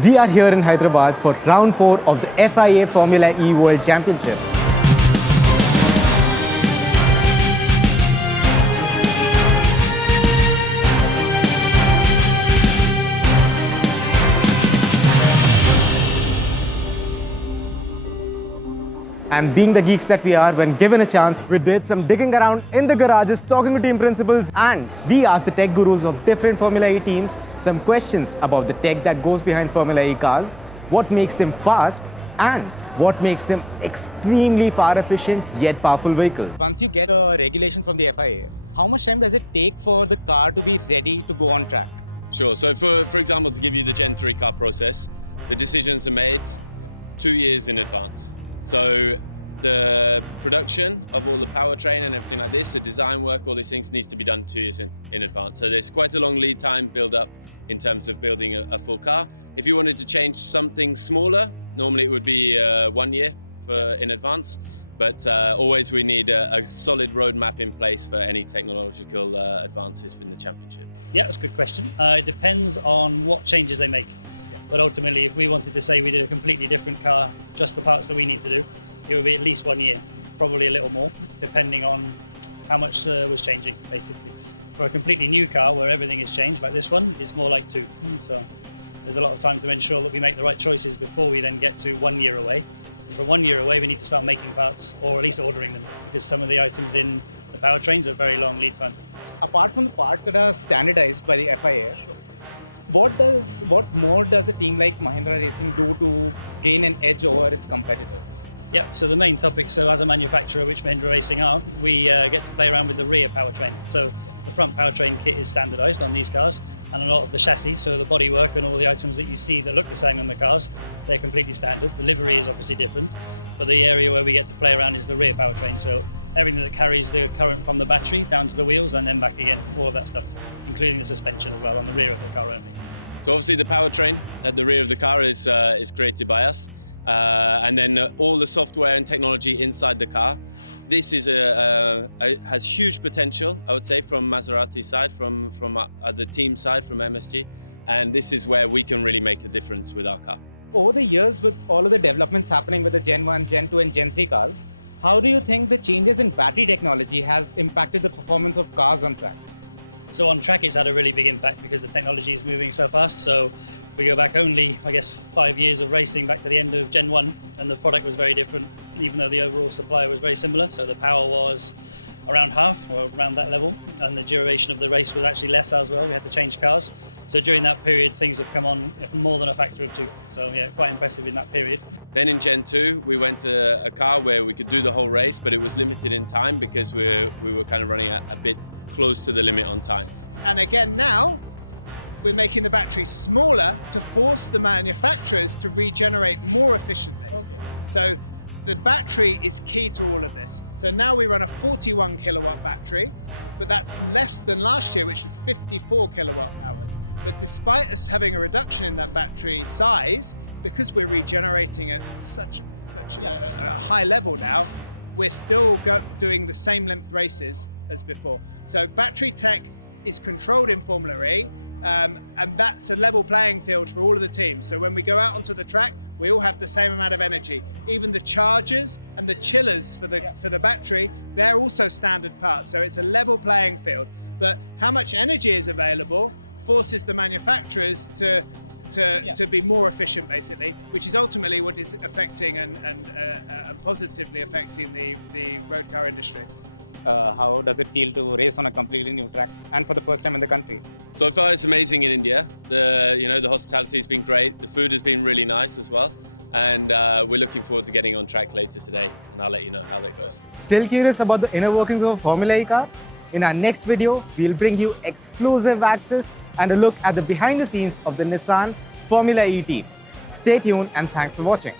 We are here in Hyderabad for round 4 of the FIA Formula E World Championship. And being the geeks that we are, when given a chance, we did some digging around in the garages, talking to team principals, and we asked the tech gurus of different Formula E teams some questions about the tech that goes behind Formula E cars, what makes them fast, and what makes them extremely power efficient yet powerful vehicles. Once you get the regulations from the FIA, how much time does it take for the car to be ready to go on track? Sure. So for example, to give you the Gen3 car process, the decisions are made 2 years in advance. So the production of all the powertrain and everything like this, the design work, all these things needs to be done 2 years in advance. So there's quite a long lead time build up in terms of building a full car. If you wanted to change something smaller, normally it would be 1 year in advance. But always we need a solid roadmap in place for any technological advances in the championship. Yeah, that's a good question. It depends on what changes they make. But ultimately, if we wanted to say we did a completely different car, just the parts that we need to do, it would be at least 1 year, probably a little more, depending on how much was changing, basically. For a completely new car where everything is changed, like this one, it's more like 2. So there's a lot of time to ensure that we make the right choices before we then get to 1 year away. And from 1 year away, we need to start making parts, or at least ordering them, because some of the items in the powertrains are very long lead time. Apart from the parts that are standardized by the FIA, Sure. what more does a team like Mahindra Racing do to gain an edge over its competitors? Yeah, so the main topic, so as a manufacturer, which Mahindra Racing are, we get to play around with the rear powertrain. So the front powertrain kit is standardized on these cars, and a lot of the chassis, so the bodywork and all the items that you see that look the same on the cars, they're completely standard. The livery is obviously different, but the area where we get to play around is the rear powertrain. So everything that carries the current from the battery down to the wheels and then back again, all of that stuff, including the suspension as well on the rear of the car only. So obviously the powertrain at the rear of the car is created by us. And then all the software and technology inside the car. This is has huge potential, I would say, from Maserati's side, from the team side, from MSG. And this is where we can really make a difference with our car. Over the years, with all of the developments happening with the Gen 1, Gen 2 and Gen 3 cars, how do you think the changes in battery technology has impacted the performance of cars on track? So on track, it's had a really big impact because the technology is moving so fast. So we go back only, I guess, 5 years of racing back to the end of Gen 1, and the product was very different, even though the overall supply was very similar. So the power was around half, or around that level, and the duration of the race was actually less as well. We had to change cars. So during that period, things have come on more than a factor of 2. So yeah, quite impressive in that period. Then in Gen 2, we went to a car where we could do the whole race, but it was limited in time because we were kind of running a bit close to the limit on time. And again now, we're making the battery smaller to force the manufacturers to regenerate more efficiently. Okay. So the battery is key to all of this. So now we run a 41 kilowatt battery, but that's less than last year, which was 54 kilowatt hours. But despite us having a reduction in that battery size, because we're regenerating at such a high level now, we're still doing the same length races as before. So battery tech is controlled in Formula E, and that's a level playing field for all of the teams. So when we go out onto the track, we all have the same amount of energy. Even the chargers and the chillers for the battery, they're also standard parts. So it's a level playing field. But how much energy is available forces the manufacturers to be more efficient, basically, which is ultimately what is affecting and positively affecting the road car industry. How does it feel to race on a completely new track and for the first time in the country? So far, it's amazing in India. The hospitality has been great. The food has been really nice as well. And we're looking forward to getting on track later today. And I'll let you know how that goes. Still curious about the inner workings of a Formula E car? In our next video, we'll bring you exclusive access and a look at the behind the scenes of the Nissan Formula E team. Stay tuned and thanks for watching.